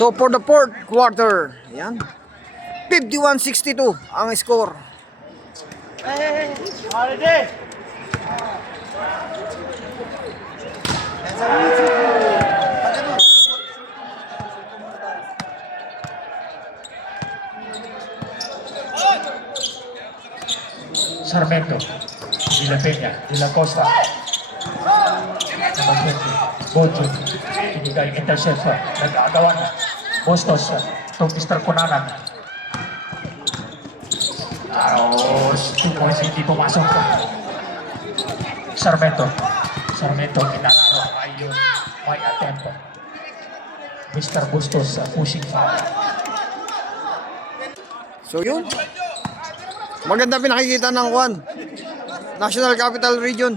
So for the fourth quarter, ayan, 51-62 ang score. Holiday! Sarmiento, De La Peña, De La Costa, number 20, Bojo, binigay interception, nag-aagawan, Bustos, to Mr. Kunanan. Aros, 2 points, hindi pumasok. Sarmiento, Inararo, ayun, may attempt. Mr. Bustos, pushing foul. So yun, maganda pinakikita ng Juan National Capital Region.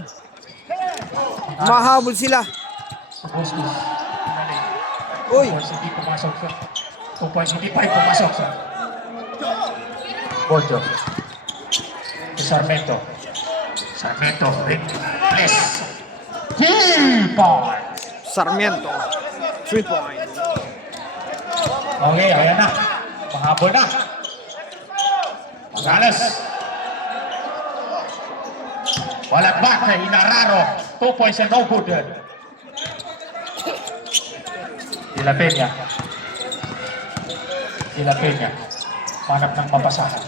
Mahabol sila. Bustos, Uy, 2 points, hindi pumasok siya. 2 points, hindi pa rin pumasok siya. Bojo. Sarmiento, bless. 3 points. Sarmiento 3 points. Okay, ayan na. Mahabol na. Gonzales. Walang back kay Inararo. 2 points and no good. De La Peña. Manap ng mapasahan.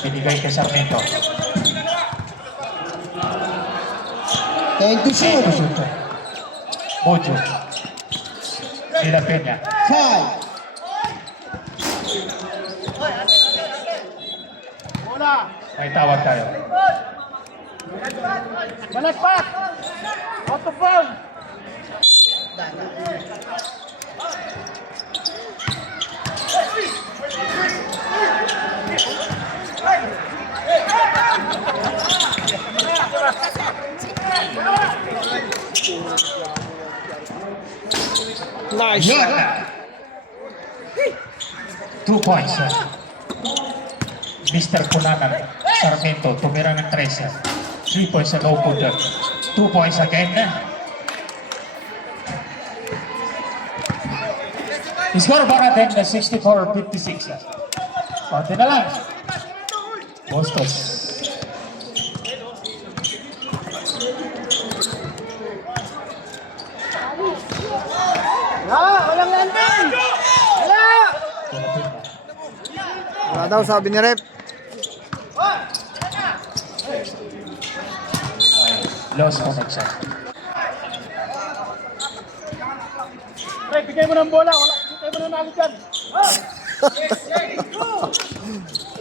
Binigay kay Sarmiento. Thank you, sir. Bojo. De La Peña. 5. May tawag tayo. Malagpak! Out of bound! Nice Yun! shot. 2 points. Mr. Kunanan, Sarmiento, tumira ng 13. 3 points and no good. 2 points again. Score para din na 64-56. Konti na lang. Bustos. Walang landing! Wala! Wala daw, sabi ni Rep. Lost connection. Pre, bigay mo ng bola. Wala, bigay mo ng nalo dyan.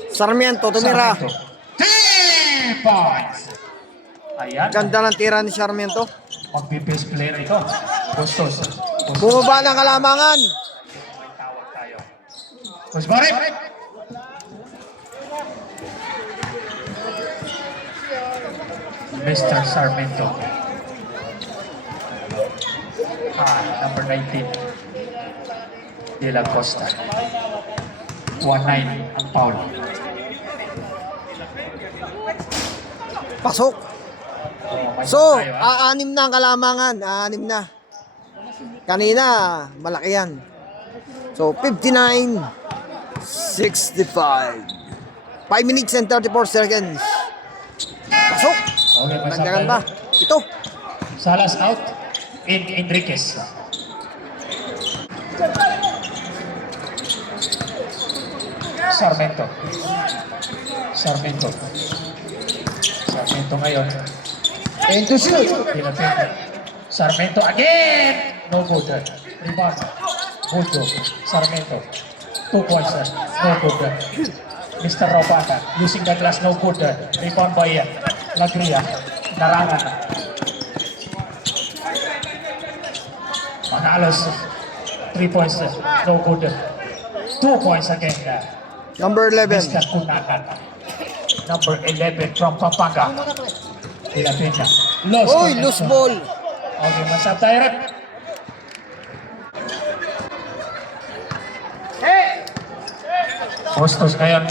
Sarmiento tumira. 3 points. Ayan. Ganda ng tira ni Sarmiento. Magbe-best player ito. Bustos. Bumaba ng kalamangan. May tawag tayo. Kusmarip! Mr. Sarmiento. Number 19. De La Costa. 1-9 ang foul. Pasok. May So, tayo, ha? aanim na ang kalamangan. Aanim na. Kanina, malaki yan. So, 59-65. 5 minutes and 34 seconds. Pasok. Okay, Ganda-ganda. Ito. Salas out. Enriquez. Sarmiento ngayon. And to shoot. Pinapin. Sarmiento again. No good. Rebound. Bojo. Sarmiento. 2 points. No good. Mr. Robata using the glass. No good. Rebound by Lagria. Narangan. Manalos. 3 points. No good. 2 points again. Number 11. Mr. Kunanan. Number 11 from Pampanga. Pinapin. Lost. Uy, loose ball. Okay, masab tayo rin. Bustos ngayon.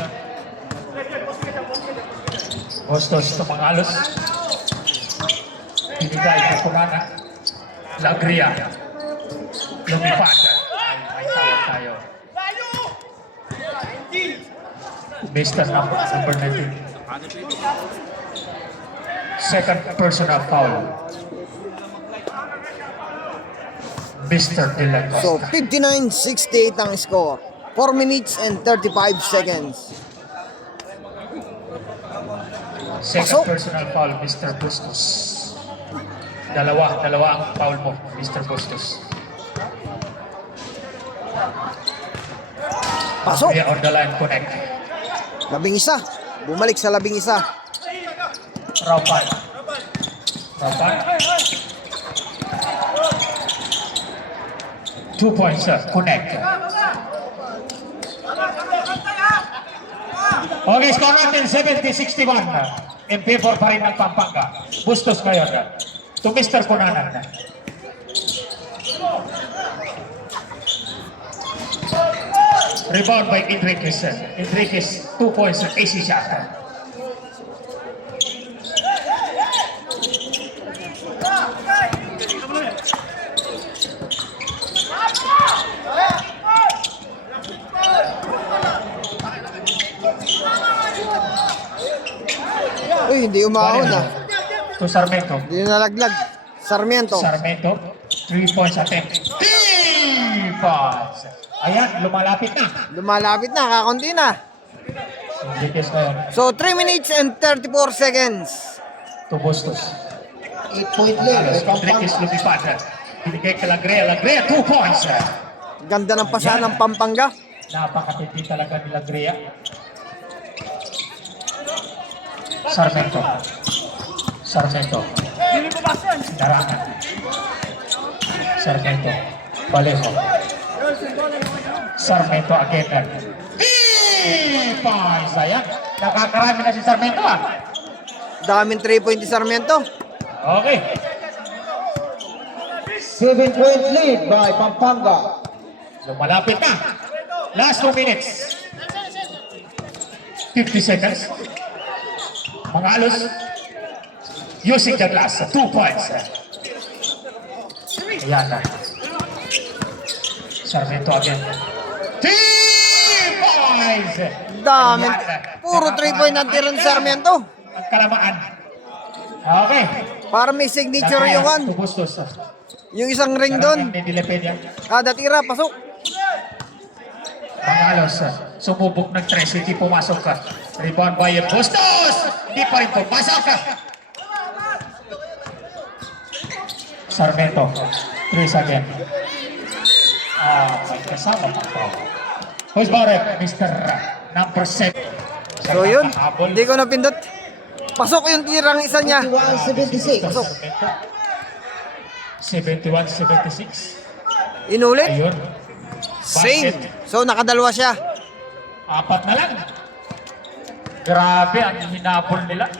Bustos tumangalos. Binigay na kumana. Lagria. Lumipad. May tawag tayo. Mr. Number 19. Second personal foul. Mr. De La So, Costa. 59-68 ang score. 4 minutes and 35 seconds. Second Pasok. personal foul, Mr. Bustos. Dalawa ang foul mo, Mr. Bustos. Pasok. Yeah, on the line, connect. 11. Bumalik sa 11. Raupan. 2 points, connect. Okay, score natin 70-61. In favor pa rin ng Pampanga. Bustos ngayon. To Mr. Cunanan. Rebound by Enriquez. Enriquez, 2 points, easy shot. Uy, hindi umahon ah. To Sarmiento. Hindi nalaglag. Sarmiento. Sarmiento, 3 points attempt. 3 points. Ayan, lumalapit na. Lumalapit na, kakunti na. Enriquez ngayon. So, 3 minutes and 34 seconds. To Bustos. 8-point lead. Enriquez lumipad. Binigay kay Lagrea. Lagrea, 2 points. Ganda ng pasa ng Pampanga. Napakatindi talaga ni Lagrea. Sarmiento. Sarmiento. Darangan. Sarmiento. Balejo. Sarmiento again. 3 points. Ayan. Nakakarami na si Sarmiento ah. Daming 3 point ni Sarmiento. Okay. 7-point lead by Pampanga. Lumalapit na. Last 2 minutes. 50 seconds. Mga alos. Using the glass. 2 points. Ayan na. Sarmiento again. 3 points. Dami. Ayan na. Puro 3 point ang tira ni Sarmiento. Ang kalamaan. Okay. Para may signature yung one. Bustos. Yung isang ring doon. Hindi Dilepedia. Kada tira, pasok. Pangalos, sumubok ng 3, hindi pumasok ka. Rebound by Bustos! Hindi pa rin pumasok ka. Sarmiento, 3 again. May kasama pa pa. Who's Barek? Mr. Number 7. So yun, hindi ko napindot. Pasok yung tirang isa niya. 71-76. Pasok. 71-76. Inulit. Ayun. Same. Basket. So nakadalawa siya. 4 na lang. Grabe ang hinabol nila.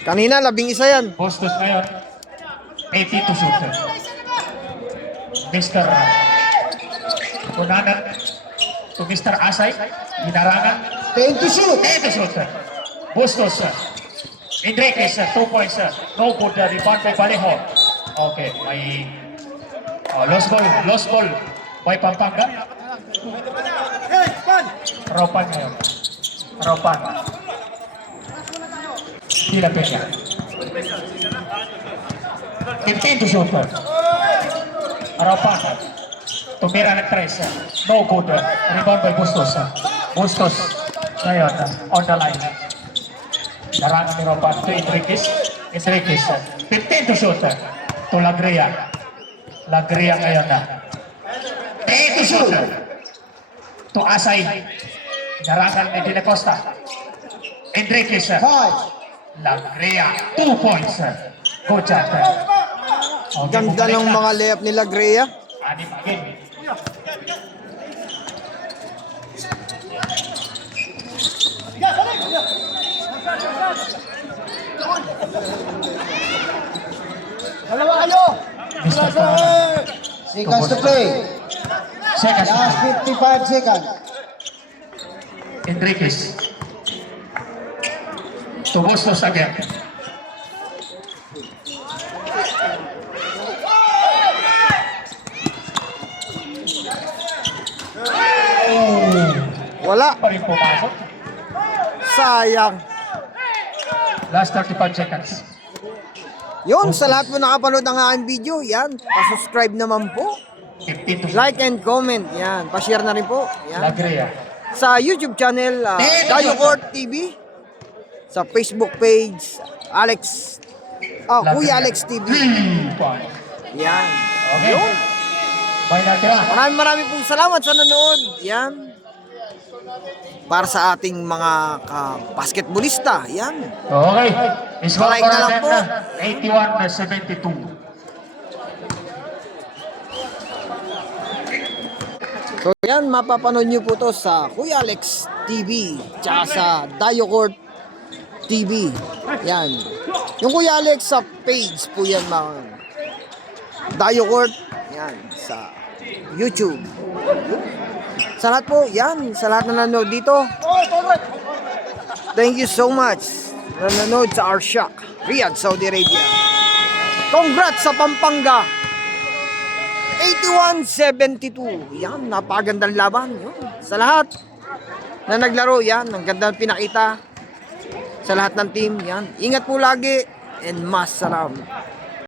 Kanina, 11 yan. Bustos ngayon. 80 to shoot. Mr. Cunanan to Mr. Asay. Hinarangan. 10 to shoot. 10 to shoot. Bustos. Enriquez, 2 points. No good. Rebound by Vallejo. Okay, may lost ball. Lost ball by Pampanga. Raupan ngayon. Raupan. Tila Peña. 15 to shoot. Raupan. Tumira ng 3. No good. Rebound by Bustos. Bustos. Ngayon, on the line. Darangan ni Raupan to Enriquez. Enriquez. 15 to shoot. To Lagrea. Lagrea ngayon na. 10 to shoot. To Asay. Darangan ni De La Costa. Enriquez. 5. Lagrea. 2 points. Good shot. Okay, Ganda bumalik ng na. mga layup nila, Grea. Anim again. Dalawa kayo. Mr. Cunanan. Seconds to play. Second. Last 55 seconds. Enriquez. To Bustos again. Wala. Pa rin pumasok. sayang. Last 35 seconds. Yun, sa lahat po nakapanood ng aking video, yan, pa-subscribe naman po. 15 to Like and comment, yan. Pa-share na rin po. Yan. Lagrea. Sa YouTube channel, Dayo Court TV. Sa Facebook page, Kuya Alex TV. 3 points. Yan. Okay. May natira. Maraming pong salamat sa nanood. Yan. Para sa ating mga basketballista. Yan. Okay. Score Like na lang po. 81-72. So yan, mapapanood nyo po to sa Kuya Alex TV. Tsaka sa Dayo Court TV. Yan. Yung Kuya Alex sa page po yan, mga Dayo Court. Yan. Sa YouTube. Sa lahat po, yan. Sa lahat na nanonood dito. Thank you so much. Na nanonood sa Arshak, Riyadh, Saudi Arabia. Congrats sa Pampanga. 81-72. Yan, napakagandang laban. Yun. Sa lahat na naglaro, yan. Ang ganda ng pinakita sa lahat ng team. Yan. Ingat po lagi and mas salam.